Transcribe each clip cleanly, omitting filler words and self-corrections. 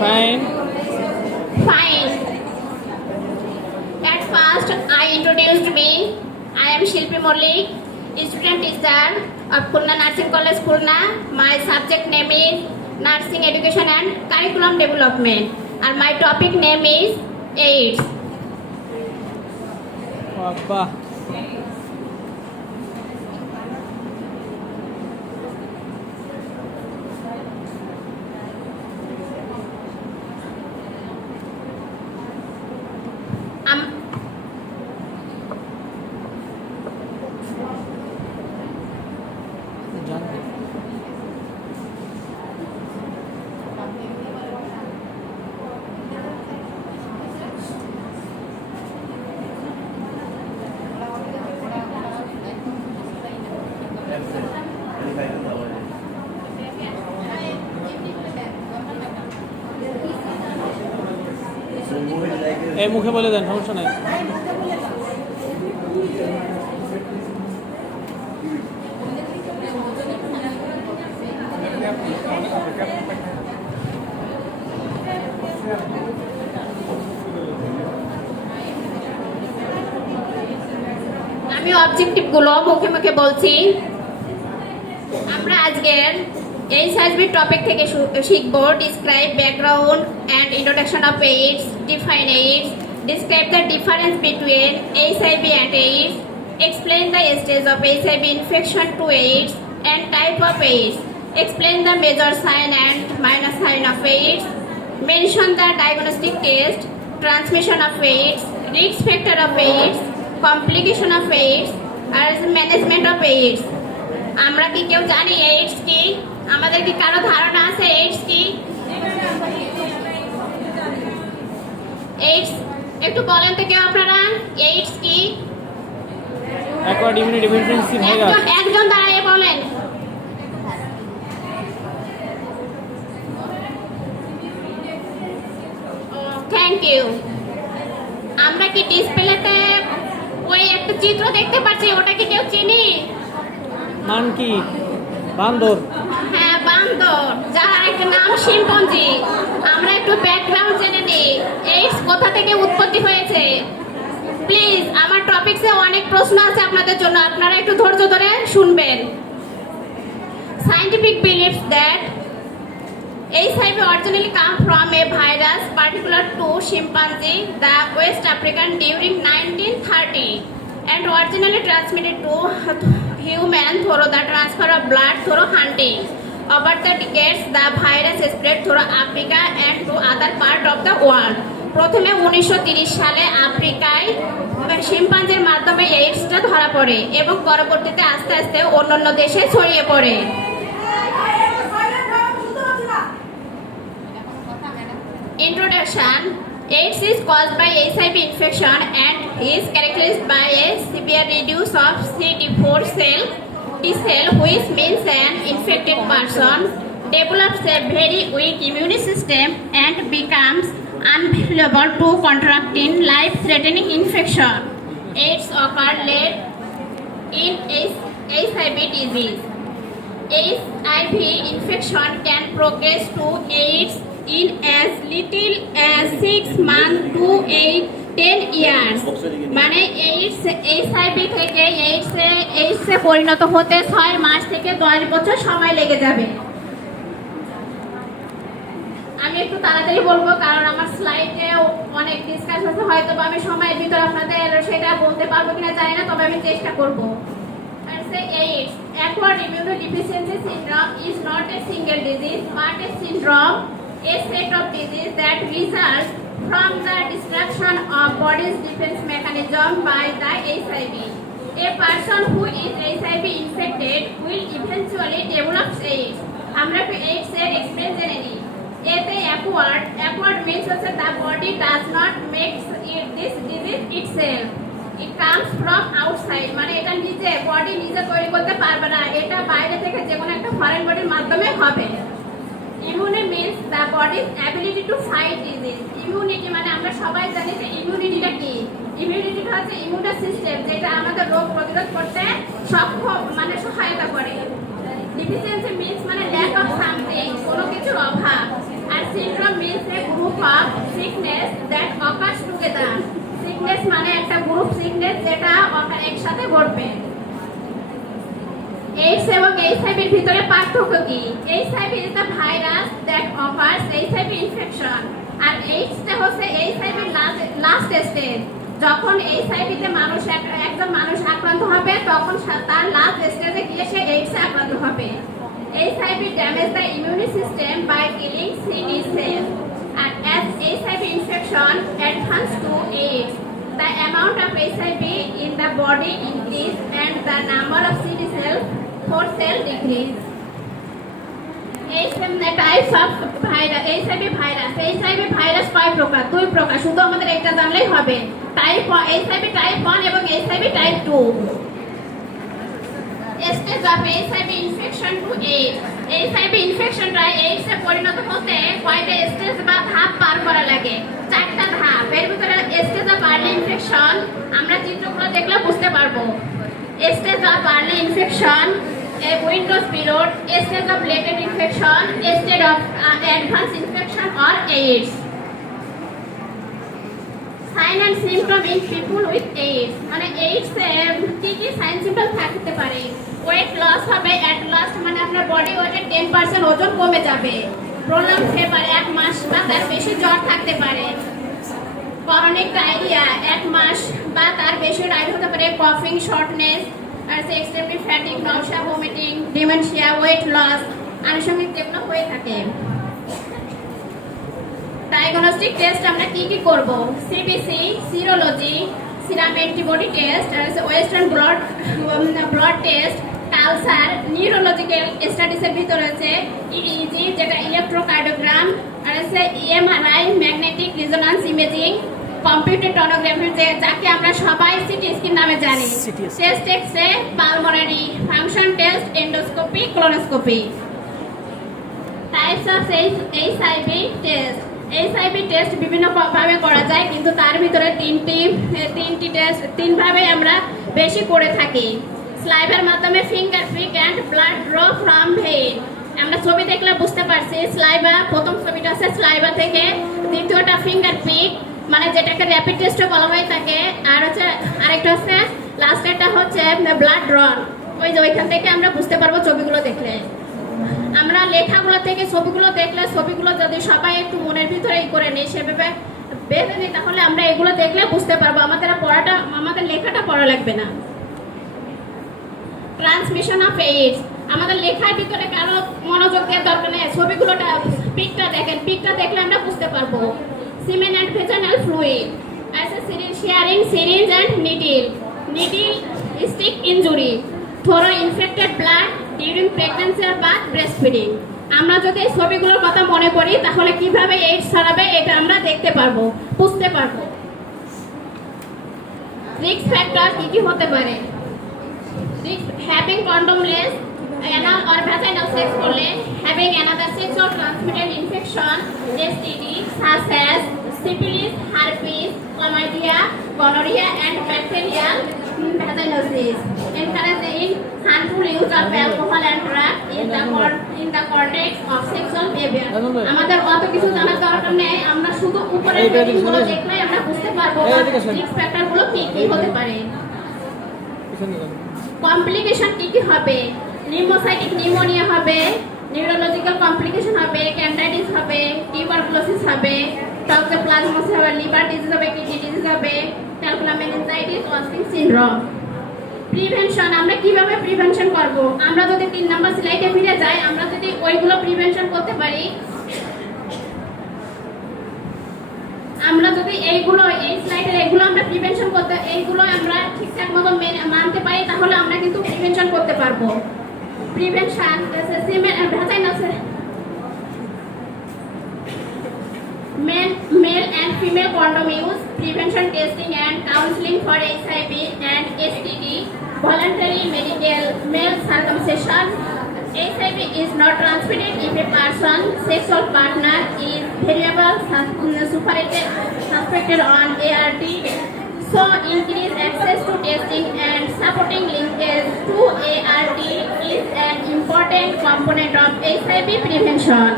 Fine. Fine. At first, I introduced me. I am Shilpi Mollik, student teacher of Khulna Nursing College, Khulna. My subject name is Nursing Education and Curriculum Development. And my topic name is AIDS. বাবা এই মুখে বলে দেন, সমস্যা নাই। আমি objective গুলো মুখে মুখে বলছি। আমরা আজকের HIV টপিক থেকে শিখব describe background and introduction of AIDS, define AIDS, describe the difference between HIV and AIDS, explain the stage of HIV infection to AIDS and type of AIDS, explain the major sign and minor sign of AIDS, mention the diagnostic test, transmission of AIDS, risk factor of AIDS, complication of AIDS, and management of AIDS. আমরা কি কেউ জানি AIDS কি? আমাদের কি কারো ধারণা আছে AIDS কি? AIDS একটু বলেন তো কেউ আপনারা এইডস কি? Acquired immunity deficiency virus. একজন দাঁড়িয়ে বলেন। Thank you. আমরা কি ডিসপ্লেতে ওই একটা চিত্র দেখতে পাচ্ছি, ওটা কি কেউ চিনি? মানকি, বান্দর। হ্যাঁ, বান্দর, যার একটা নাম শিম্পাঞ্জি। আমরা একটু ব্যাকগ্রাউন্ড জেনে নিই, এইডস কোথা থেকে উৎপত্তি হয়েছে। প্লিজ, আমার টপিকসে অনেক প্রশ্ন আছে আপনাদের জন্য, আপনারা একটু ধৈর্য ধরে শুনবেন। Scientific believes that HIV originally come from a virus particular to chimpanzee, the West African during 1930, and originally transmitted to human through the transfer of blood through hunting. Over the decades, the virus spread through Africa and to other parts of the world. প্রথমে 1930 সালে আফ্রিকায় শিম্পাঞ্জির মাধ্যমে এইডসটা ধরা পড়ে এবং পরবর্তীতে আস্তে আস্তে অন্যান্য দেশে ছড়িয়ে পড়ে। Introduction. AIDS is caused by HIV infection and is characterized by a severe reduce of CD4 cell, T cell, which means an infected person develops a very weak immune system and becomes unavailable to contracting life-threatening infection. AIDS occur late in HIV disease. HIV infection can progress to AIDS in as little as 6 months to 10 years. মানে HIV থেকে AIDS-এ পরিণত হতে 6 মাস থেকে 10 বছর সময় লেগে যাবে। আমি একটু তাড়াতাড়ি বলবো কারণ আমার স্লাইডে অনেক ডিসকাস আছে, হয়তো আমি সময়ের ভিতর আপনাদের সেটা বলতে পারবো কিনা জানি না, তবে আমি চেষ্টা করবো। AIDS, acquired immunodeficiency syndrome, is not a single disease but a syndrome, a set of diseases that results from the destruction of body's defense mechanism by the HIV. A person who is HIV infected will eventually develop AIDS. আমরা একটু AIDS এর explain জেনে নিই। এতে acquired means হচ্ছে the body does not make this disease itself. It comes from outside, মানে এটা body নিজে তৈরি করতে পারবে না, এটা বাইরে থেকে যে কোনো একটা ফরেন বডির মাধ্যমে হবে। Immunity means the body's ability to fight disease. Immunity মানে আমরা সবাই জানি যে ইমিউনিটিটা কি। ইমিউনিটিটা হচ্ছে ইমিউন সিস্টেম, যেটা আমাদের রোগ প্রতিরোধ করতে সক্ষম মানে সহায়তা করে। ডিফিসিয়েন্সি মিন্স মানে ল্যাক অফ সামথিং, কোনো কিছুর অভাব। আর সিনড্রোম মিন্স এ সিকনেস মানে একটা গ্রুপ সিকনেস যেটা একসাথে ঘটবে। এইডস এবং এইচআইভির ভিতরে পার্থক্য কি? HIV is the virus that offers HIV infection, আর এইডসটা হচ্ছে এইচআইভির লাস্ট স্টেজ। যখন এইচআইভিতে একজন মানুষ আক্রান্ত হবে তখন তার লাস্ট স্টেজে গিয়ে সে এইডসে আক্রান্ত হবে। HIV damage the immune system by killing CD cells, and as HIV infection advances to AIDS, the amount of HIV in the body increase and the number of CD cells for cell decrease. Types of virus, HIV virus কয় প্রকার? 2 প্রকার, শুধু আমাদের এটা জানলেই হবে। HIV type 1 এবং HIV type 2। Stage of HIV infection to AIDS. HIV ইনফেকশনটা এইডসে পরিণত হতে কয়টা স্টেজ বা ধাপ পার করা লাগে? 4টা ধাপ। এর ভিতরে স্টেজ অফ আর্লি ইনফেকশন, আমরা চিত্রগুলো দেখলে বুঝতে পারবো। Stage of early infection, a Windows period, stage of latent infection, stage of advanced infection or AIDS. Sign and symptom in people with AIDS, মানে AIDS কি কি সাইন সিম্পটম থাকতে পারে? Weight loss হবে, এট লাস্ট মানে আপনার body ওয়েটের 10% ওজন কমে যাবে। প্রলং ফিভার, 1 মাস বা তার বেশি জ্বর থাকতে পারে। ক্রনিক ডায়রিয়া, 1 মাস বা তার বেশি ডায়রিয়া হতে পারে। কফিং, শর্টনেস, আর extremely fatigue, nausea, vomiting, dementia, weight loss আনুষঙ্গিক যেগুলো হয়ে থাকে। ডায়াগনস্টিক টেস্ট আমরা কি কি করব? CBC, serology, serum antibody test, আর western blood test, culture, neurological স্টাডিজের ভিতরে আছে ইইজি যেটা ইলেকট্রোকার্ডিওগ্রাম, আর আছে MRI, magnetic resonance imaging, computer tomography যাকে আমরা সবাই সিটি স্ক্যান নামে জানি, chest X-ray, pulmonary function test, endoscopy, colonoscopy. Types of HIV test. HIV test বিভিন্ন ভাবে করা যায়, কিন্তু তার ভিতরে তিনটি টেস্ট 3 ভাবে আমরা বেশি করে থাকি। স্লাইভার মাধ্যমে, finger prick and blood draw from vein. আমরা ছবি দেখলে বুঝতে পারছি স্লাইভা, প্রথম ছবিটা আছে স্লাইভা থেকে, দ্বিতীয়টা ফিঙ্গার প্রিক মানে যেটাকে র্যাপিড টেস্টও বলা হয় থাকে, আর হচ্ছে আরেকটা হচ্ছে লাস্টেরটা হচ্ছে ব্লাড ড্রন। ওই যে ওইখান থেকে আমরা বুঝতে পারবো ছবিগুলো দেখলে। আমরা লেখাগুলো থেকে ছবিগুলো দেখলে, ছবিগুলো যদি সবাই একটু মনের ভিতরে করে নিই, সেভাবে বেঁধে নিই, তাহলে আমরা এগুলো দেখলে বুঝতে পারবো। আমাদের লেখাটা পড়া লাগবে না। ট্রান্সমিশন অফ এইডস, আমাদের লেখার ভিতরে কারো মনোযোগ দেওয়ার দরকার নেই, ছবিগুলোটা পিকটা দেখেন, পিকটা দেখলে আমরা বুঝতে পারবো। Semen and vaginal fluid, as a sharing syringe and needle stick injury, thorough infected blood during pregnancy or breastfeeding. আমরা যদি এই ছবিগুলোর কথা মনে করি তাহলে কিভাবে এইডস ছড়াবে এটা আমরা দেখতে পারবো, বুঝতে পারবো। রিস্ক ফ্যাক্টর কি কি হতে পারে? Having condomless anal or vaginal sex করলে, having another sexual transmitted infection STD such as syphilis, herpes, chlamydia, gonorrhea and bacterial vaginosis. Encouraging harmful use of alcohol and drugs in the context of sexual behavior. আমাদের অত কিছু জানার দরকার নেই, আমরা শুধু উপরের দিকগুলো দেখলে আমরা বুঝতে পারবো রিস্ক ফ্যাক্টরগুলো কি কি হতে পারে। কমপ্লিকেশন কি কি হবে? নিউমোসাইটিক নিউমোনিয়া হবে, নিউরোলজিক্যাল কমপ্লিকেশন হবে, ক্যান্টাইটিস হবে, টিউবারকুলোসিস হবে, টক্সোপ্লাজমোসিস হবে, লিভার ডিজিজ হবে, কিডনি ডিজিজ হবে, ক্যালকুলাম মেনিনজাইটিস, ওয়াস্টিং সিনড্রোম। প্রিভেনশন, আমরা কিভাবে প্রিভেনশন করব? আমরা যদি 3 নাম্বার স্লাইডে ফিরে যাই, আমরা যদি ওইগুলো প্রিভেনশন করতে পারি, আমরা যদি এইগুলো এই স্লাইডের এগুলো আমরা প্রিভেনশন করতে, এইগুলো আমরা ঠিকঠাক মতো মানতে পারি, তাহলে আমরা কিন্তু প্রিভেনশন করতে পারবো। Prevention male and female condom use, prevention testing and counseling for HIV and STD, voluntary medical male circumcision. HIV is not transmitted if a person's sexual partner is variable suspected on ART. So increase access to testing and supporting linkage to ART is an important component of HIV prevention.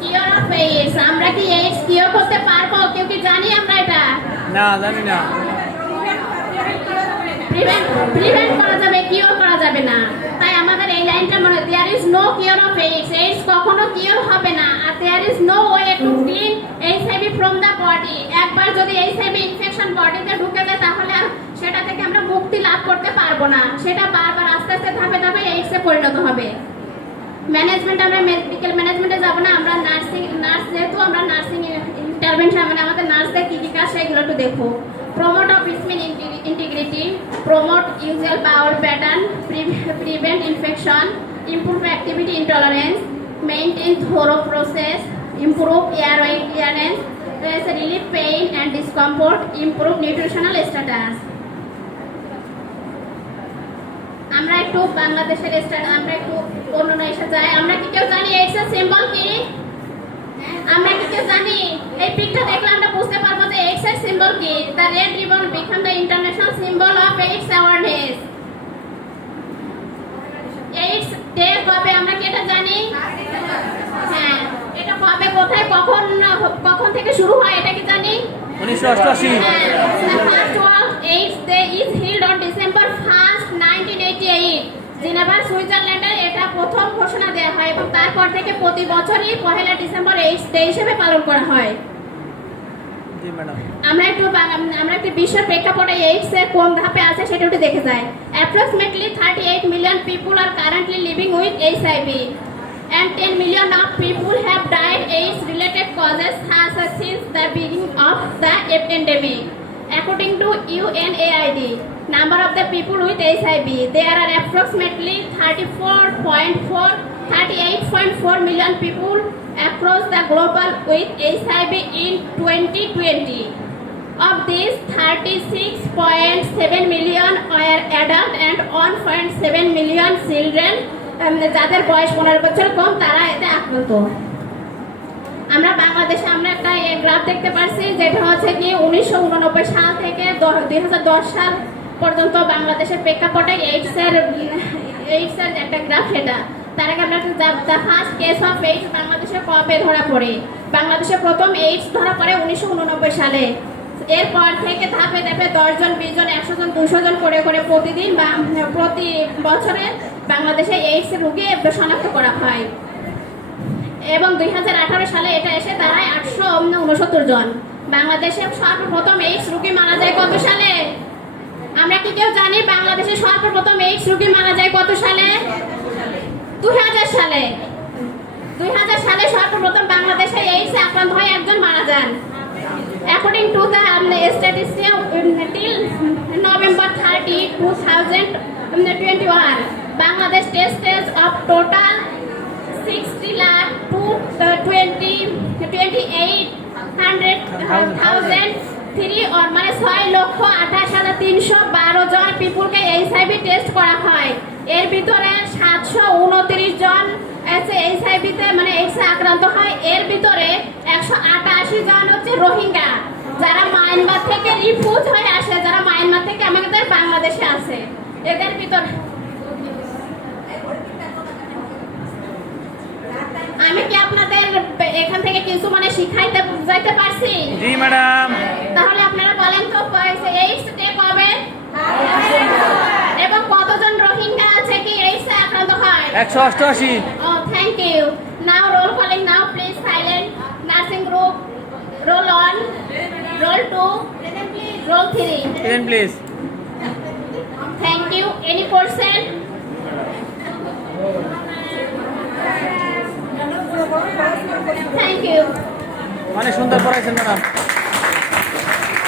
Cure of AIDS, আমরা কি AIDS cure করতে পারবো? কেউ কি জানি আমরা এটা? না জানি না। প্রিভেন্ট করা যাবে, কিওর করা যাবে না। তাই আমাদের এই লাইনটা মনে, there is no cure of AIDS, AIDS কখনো কিওর হবে না। আর there is no way to clean HIV from the body. একবার যদি এইচআইভি ইনফেকশন বডিতে ঢুকে যায় তাহলে আর সেটা থেকে আমরা মুক্তি লাভ করতে পারবো না। সেটা বারবার আস্তে আস্তে ধাপে ধাপে এইডসে পরিণত হবে। ম্যানেজমেন্ট, আমরা মেডিকেল ম্যানেজমেন্টে যাব না, আমরা নার্স যেহেতু আমরা নার্সিং ইন্টারভেনশন, মানে আমাদের নার্সদের কি কি কাজ সেগুলো একটু দেখো। Promote of skin integrity, promote usual bowel pattern, prevent infection, improve activity intolerance, maintain thought process, improve airway clearance, relieve pain and discomfort, improve nutritional status. আমরা একটু বাংলাদেশের আমরা একটু অন্য এসে যাই। আমরা কি কেউ জানি এইডস এর সিম্বল কি? আমরা কি কেউ জানি? এই পিকটা দেখলে আমরা বুঝতে পারবো যে এইডস এর সিম্বল কি। The red ribbon become the international symbol of AIDS awareness. AIDS day কবে আমরা কি এটা জানি? হ্যাঁ, এটা কবে, কোথায়, কখন থেকে শুরু হয় এটা কি জানি? 1988। The first World AIDS Day is held on December 1st, 1988. Geneva, সুইজারল্যান্ডে এটা প্রথম ঘোষণা দেওয়া হয় এবং তারপর থেকে প্রতি বছরই 1 ডিসেম্বর এইডস ডে হিসেবে পালন করা হয়। জি ম্যাডাম। আমরা একটু বিশ্ব প্রেক্ষাপটে এইডস এর কোন ধাপে আছে সেটা একটু দেখে যাই। Approximately 38 million people are currently living with HIV and 10 million of people have died AIDS-related causes since the beginning of the epidemic. According to UNAID, number of the people with HIV, there are approximately 38.4 million people across the globe with HIV in 2020. Of these, 36.7 million are adult and 1.7 million children, যাদের বয়স 15 বছর কম, তারা এতে আক্রান্ত। আমরা বাংলাদেশে আমরা একটা গ্রাফ দেখতে পাচ্ছি যেটা হচ্ছে কি 1989 সাল থেকে 2010 সাল পর্যন্ত বাংলাদেশের প্রেক্ষাপটে এইডস এর একটা গ্রাফ। সেটা তার আগে আমরা the first case of AIDS বাংলাদেশে কবে ধরা পড়ে। বাংলাদেশে প্রথম এইডস ধরা পড়ে 1989 সালে। এরপর থেকে ধাপে ধাপে 10 জন, 20 জন, 100 জন, 200 জন করে প্রতিদিন বা প্রতি বছরে বাংলাদেশে এইডস রোগী শনাক্ত করা হয় এবং 2018 সালে এটা এসে দাঁড়ায় 869 জন। বাংলাদেশে সর্বপ্রথম এইডস রোগী মারা যায় কত সালে? আমরা কি কেউ জানি বাংলাদেশে সর্বপ্রথম এইডস রোগী মারা যায় কত সালে? 2000 সালে। 2000 সালে সর্বপ্রথম বাংলাদেশে এইডস আক্রান্ত হয়ে একজন মারা যান। According to the statistics till November 30, 2021, Bangladesh tested of total 60 lakh to 28,003 or মানে 6,28,312 জন পিপুলকে এইচআইভি টেস্ট করা হয়। এর ভিতরে 729 জন এইচআইভিতে মানে এইডসে আক্রান্ত হয়। এর ভিতরে 188 জন হচ্ছে রোহিঙ্গা, যারা মায়ানমার থেকে রিফিউজ হয়ে আসে, যারা মায়ানমার থেকে আমাদের বাংলাদেশে আসে। এদের ভিতরে আমি কি আপনাদের এখান থেকে কিছু মানে শিখাইতে বুঝাইতে পারছি? জি ম্যাডাম। তাহলে আপনারা বলেন তো এইডস ডে কবে এবং কতজন রোহিঙ্গা আছে কি এইডস এ আক্রান্ত হয়? 188। Oh, thank you. Now roll calling. Now please silent. Nursing group. Roll 1, roll 2, roll 3. Present please. Thank you. Any question? Thank you. মানে সুন্দর পড়াইছেন ম্যাডাম।